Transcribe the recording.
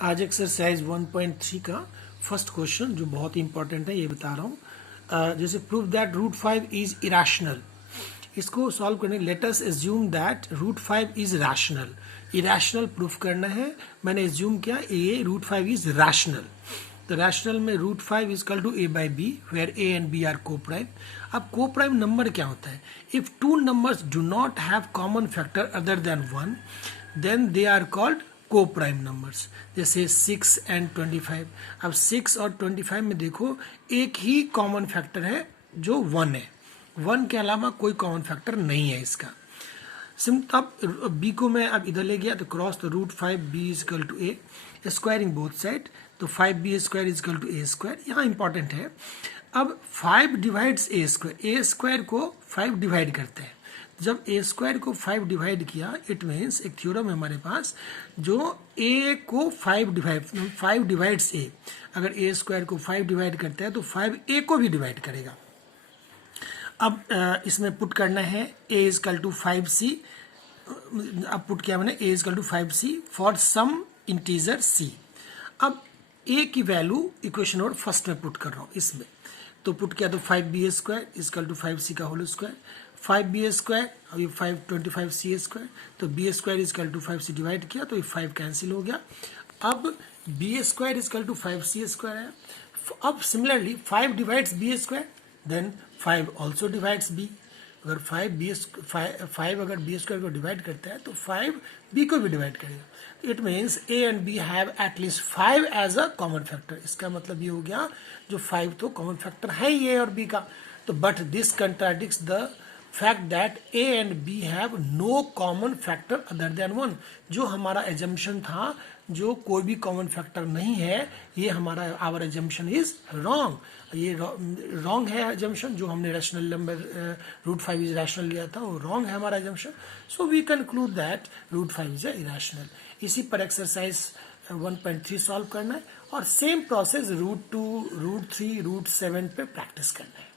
आज एक्सरसाइज 1.3 का first question जो बहुत ही इंपॉर्टेंट है ये बता रहा हूँ। जैसे prove that root 5 is irrational. इसको सॉल्व करने let us assume that root 5 is rational. Irrational proof करना है, मैंने एज्यूम किया ए रूट 5 इज रैशनल। तो रैशनल में root 5 is equal to a by b where a and b are coprime. अब coprime number क्या होता है? If two numbers do not have common factor other than 1 then they are called को prime numbers. जैसे 6 and 25। अब 6 और 25 में देखो एक ही कॉमन फैक्टर है जो 1 है, 1 के अलावा कोई कॉमन फैक्टर नहीं है इसका। अब बी को मैं अब इधर ले गया तो क्रॉस तो root 5 b is equal to a, squaring both side तो 5b square is equal to a square. यहाँ इंपॉर्टेंट है, अब 5 divides a square, a square को 5 डिवाइड करते हैं। जब ए स्क्वायर को 5 डिवाइड किया इट मीन्स एक थ्योरम है हमारे पास जो ए को 5 डिवाइड्स ए, अगर ए स्क्वायर को 5 डिवाइड करता है तो 5 ए को भी डिवाइड करेगा। अब इसमें पुट करना है ए इजकल टू 5c। अब पुट किया मैंने a is equal to 5c for some integer c। अब ए की वैल्यू इक्वेशन नंबर फर्स्ट में पुट कर रहा हूँ इसमें, तो पुट किया तो 5b square is equal to 5c का होल स्क्वायर, 5b स्क्वायर अब ये 525c स्क्वायर, तो b square is equal to 5c divide किया तो ये 5 कैंसिल हो गया। अब b square is equal to 5c square है। अब similarly 5 divides b square then 5 also divides b। अगर 5 अगर b स्क्वायर को डिवाइड करता है तो 5 b को भी डिवाइड करेगा। It means a and b have at least 5 as a common factor. इसका मतलब ये हो गया जो 5 तो कॉमन फैक्टर है ही a और b का। तो but this contradicts the fact that a and b have no common factor other than 1। जो हमारा एजम्पशन था जो कोई भी कॉमन फैक्टर नहीं है, ये हमारा आवर एजम्पशन इज रॉन्ग। ये रॉन्ग है एजम्पशन, जो हमने rational number root 5 is rational लिया था वो रॉन्ग है हमारा assumption. So we conclude that root 5 is irrational. इसी पर एक्सरसाइज 1.3 सॉल्व करना है और same process root 2, root 3, root 7 पे प्रैक्टिस करना है।